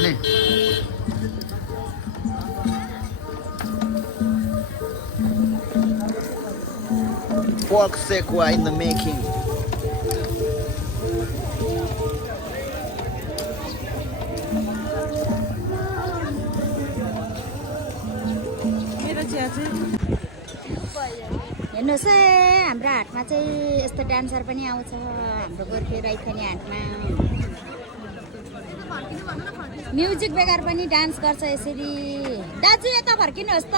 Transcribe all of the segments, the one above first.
नि pork sequoia in the making हेर्नुहोस् है हाम्रो हाटमा चाहिँ यस्तो डान्सर पनि आउँछ हाम्रो गोर्खे रैथाने हाटमा म्युजिक बेगर पनि डान्स गर्छ यसरी दाजु यता फर्किनुहोस् त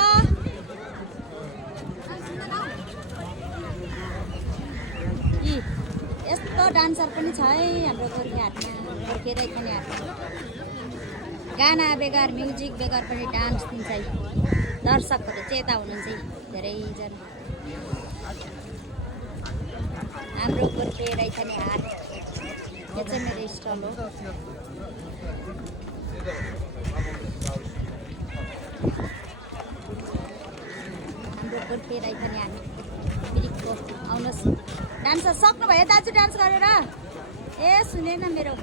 यस्तो डान्सर पनि छ है हाम्रो गोर्खे हाटमा गोर्खे रैथाने हाटमा गाना बेगर म्युजिक बेगर पनि डान्स दिन्छ है दर्शकहरू चेता हुनुहुन्छ धेरैजना हाम्रो गोर्खे रैथाने हाट यो चाहिँ मेरो स्टल हो हाम्रो गोर्खे रैथाने हाट मिरिकको आउनुहोस् डान्सर सक्नुभयो दाजु डान्स गरेर ए सुनेन मेरो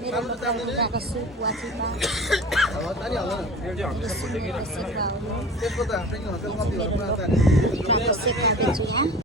मेरो कुखुराको सुप वाचिपा मेरो कुखुराको सेका बेच्छु